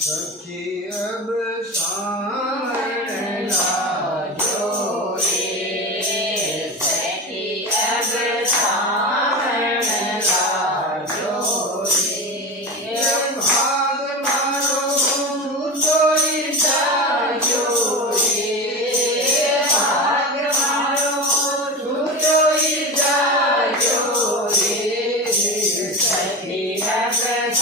सखी अब सावण लाजो रे सखी अब सावण लाजो रे भाग मारो छूटोई जाजो रे भाग मारो छूटोई जाजो रे सखी अब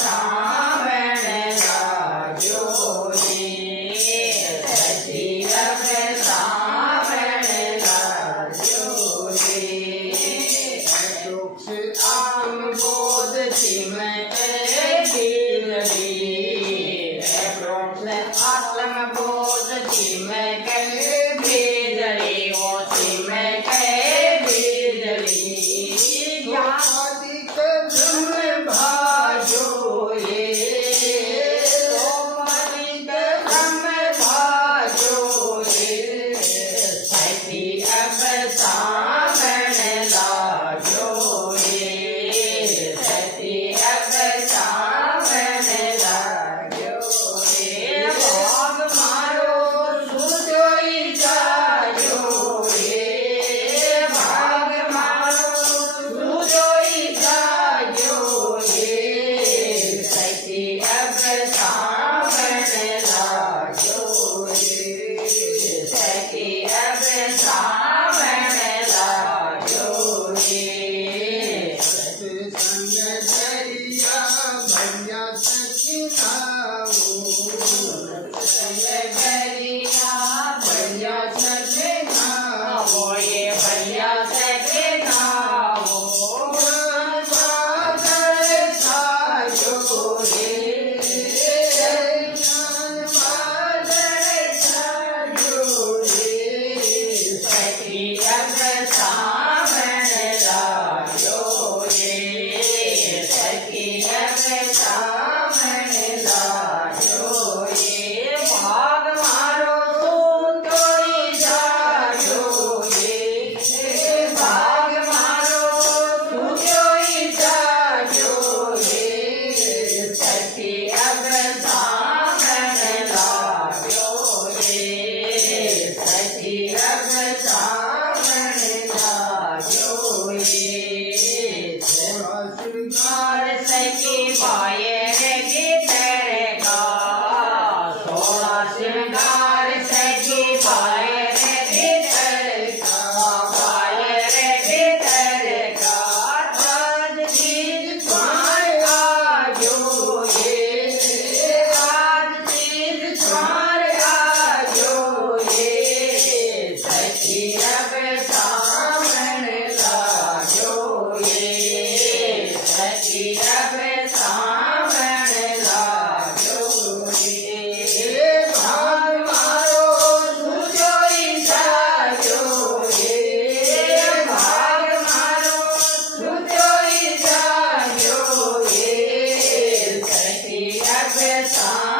सावण लाजो रे सखी अब सावण लाजो रे शोक से आम बोध चिमटे बिजली आत्म बोध चिमटे बिजली वो चिमटे बिजली आदि कदम भाजो ये सोमनी कदम भाजो ये सखी अब सावण लाजो ये सखी अब सावण लाजो ये भाग मारो छूटोई जाजो ये भाग मारो छूटोई जाजो ये सखी अब सावण लाजो ये सखी अब सावण लाजो ये संग दरिया भैया सखी गरिया भैया सके नावो ये भैया सके नावो बादल छायो रे बादल छायो रे सखी अब सावण लाजो रे सखी अब सावण लाजो रे भाग मारो छूटोई जाजो रे भाग मारो छूटोई जाजो रे सखी अब सावण लाजो रे सखी अब सावण लाजो रे और सखी पाये गितर का सोना श्रृंगार सखी पाये गितर का पाये गितर का चांद चीज पार आजो ये चांद चीज पार आजो ये सखी अब सावण लाजो ये सखी अब सावण लाजो रे भाग मारो छूटोई जाजो रे भाग मारो छूटोई जाजो रे सखी अब सावण